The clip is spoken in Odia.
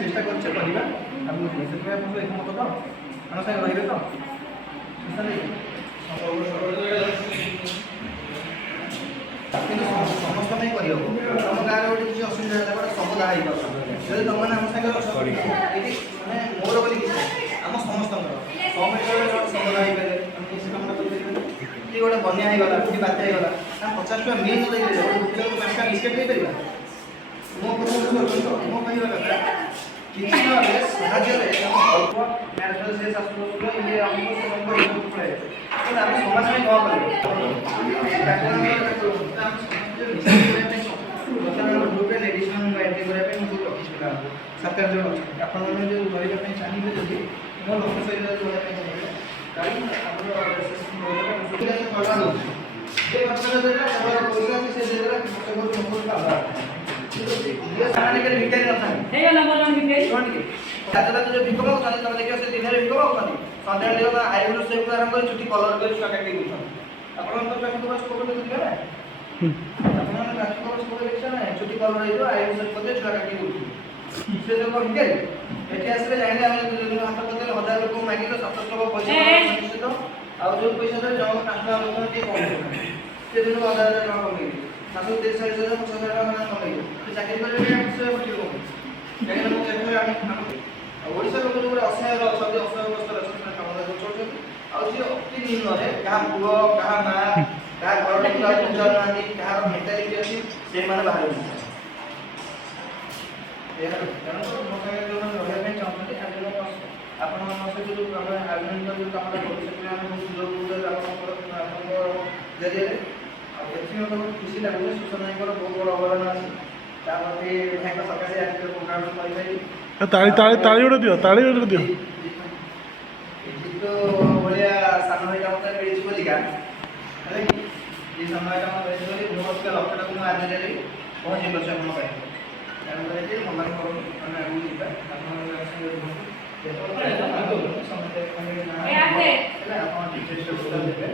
চেষ্টা করছে করা আমি একমত তো আমার সাথে রহবে তো কিন্তু সমস্ত ପାଇଁ କରିହେବ ଆମ ଗାଁରେ ଗୋଟେ କିଛି ଅସୁବିଧା ହେଲା ଗୋଟେ ସମାଧାନ ହେଇପାରୁଛି ଯଦି ତୁମମାନେ ଆମ ସାଙ୍ଗରେ ଅଛ ଏଠି ମାନେ ମୋର ବୋଲି କିଛି ଆମ ସମସ୍ତଙ୍କର ସମାଧାନ ହେଇପାରିବେ ଆମେ କିଛି କାମଟା କରିପାରିବେ କି ଗୋଟେ ବନ୍ୟା ହେଇଗଲା କି ବାତ୍ୟା ହେଇଗଲା ନା 50 ଟଙ୍କା ମିଲ୍ ନ ଦେଇପାରିବେ ଗୋଟେ 5 ଟଙ୍କା ବିସ୍କେଟ୍ ଦେଇପାରିବା ମୋ ମୋ କହିବା କଥା କିଛି ନହେଲେ ସାହାଯ୍ୟରେ ମ୍ୟାରେଜ୍ ସେ ଶାଶୁ ଇଏ ଆମକୁ ସେମାନଙ୍କୁ ପଳାଏ କିନ୍ତୁ ଆମେ ସମାଜ ପାଇଁ କ'ଣ କରିବୁ ଗ୍ରୁପ୍ରେ ଲେଡ଼ିଜ୍ ମାନଙ୍କୁ ଏଣ୍ଟ୍ରି କରିବା ପାଇଁ ମୁଁ ସବୁ ରଖିଛି ପିଲାଙ୍କୁ 7-8 ଜଣ ଅଛନ୍ତି ଆପଣମାନେ ଯେଉଁ ରହିବା ପାଇଁ ଚାହିଁବେ ଯଦି ମୋ ଲୋକ ସହିତ ରହିବା ପାଇଁ ଚାହିଁବେ ତାହେଲେ ଆମର କରିବା ଦେଉଛି ସେ ଗଛଟା ଦେଲା କେବଳ ପଇସା ଅଛି ସେ ଦେଇଦେଲା ଲୋକଙ୍କୁ ଆଭାର ଭିକାରୀ ନଥାନ୍ତି ଯୋଉ ଭିକ ମାଗୁଛନ୍ତି ତମେ ଦେଖିବ ସେ ଦିନରେ ଭିକ ମାଗୁଛନ୍ତି ସନ୍ଧ୍ୟାବେଳେ ଦେଖିବ ଆଇବ୍ରୋ ସେପ୍ ଆରମ୍ଭ କରି ଚୁଟି କଲର କରି ଛୁଆ କାଟି ଦେଉଛନ୍ତି ଆପଣଙ୍କର ଟ୍ରାଫିକ୍ କଭର ସ୍କୁଲ ଦେଖିବେ ନା ଆପଣମାନେ ଟ୍ରାଫିକ୍ କଭର ସ୍କୁଲ ଦେଖିଛ ନା ଚୁଟି କଲର ହେଇଯିବ ଆଇବ୍ରୋ ସେପ୍ କରିଦେବେ ଛୁଆ କାଟି ଦେଉଛନ୍ତି ସେ ଯୋଉ ଭିକାରୀ ଏଠି ଆସିଲେ ଜାଣିଲେ ଆମେ ହାତ କରିଦେଲେ 1000 ଲୋକଙ୍କୁ ମାଗିଲେ 700 ଟଙ୍କା ପଇସା ନିଶ୍ଚିତ ଆଉ ଯୋଉ ପଇସା ଦେଲେ ଜଣକ 5 ଟଙ୍କା ଲୋକଙ୍କୁ ଟିକେ କମ୍ ଦେଉଛନ୍ତି ସେ ଦିନକୁ 1000 ଟଙ୍କା କମେଇବେ ମାସକୁ 30,000 50,000 ଟଙ୍କା କମେଇବେ ସେ ଚାକିରି କରିବେ ସେ ପଠିବ ଓଡ଼ିଶା ଲୋକ ଯେଉଁ ଅସହାୟ ଅଛନ୍ତି ଅସହାୟ ଅବସ୍ଥାରେ ଅଛନ୍ତି ସେମାନେ କାମ ଚଳୁଛନ୍ତି ଆଉ ଯିଏ ଅତି ନିମ୍ନରେ କାହା ପୁଅ କାହା ମା କାହା ଘର ପଚାରୁନାହାନ୍ତି କାହାର ମେଣ୍ଟାଲିଟି ଅଛି ସେଇମାନେ ବାହାରେ ତେଣୁ ମୋ ସାଙ୍ଗେ ଯେଉଁମାନେ ରହିବା ପାଇଁ ଚାହୁଁଛନ୍ତି ଆପଣମାନଙ୍କ ସହିତ ଯେଉଁ ଆମେ ଆର୍ମିଙ୍କ ଯେଉଁ କାମଟା କରୁ ସେଥିପାଇଁ ଆମେ ବହୁତ ସୁଯୋଗ ଦେଉଛୁ ଆପଣଙ୍କ ଜରିଆରେ ଆଉ ଏଥିପାଇଁ ମୋତେ ବହୁତ ଖୁସି ଲାଗୁଛି ସୁଶାନ୍ତ ଭାଇଙ୍କର ବହୁତ ବଡ଼ ଅବଦାନ ଅଛି ତାପରେ ଭାଇଙ୍କ ସକାଶେ ଆଜି ପ୍ରୋଗ୍ରାମ କରିପାରିବି ତାଳି ଗୋଟେ ଦିଅ ଜିତୁ ଭଳିଆ ସାନ ଭାଇଟା ମୋତେ ମିଳିଛି ବୋଲିକା ହେଲା କି ଏ ସାନ ଭାଇଟା ମୋତେ ମିଳିଛି ବୋଲି ମୋ ଲକ୍ଷ୍ୟଟାକୁ ମୁଁ ଆଜି ଦେଲି ପହଞ୍ଚି ପାରୁଛି ଆପଣଙ୍କ ପାଇଁ ତେଣୁକରି ଭଗବାନ କରନ୍ତୁ ଆମେ ଆଗକୁ ଯିବା ଆପଣଙ୍କ ସମସ୍ତେ ଆପଣ ଟିଚର୍ସ ଦେବେ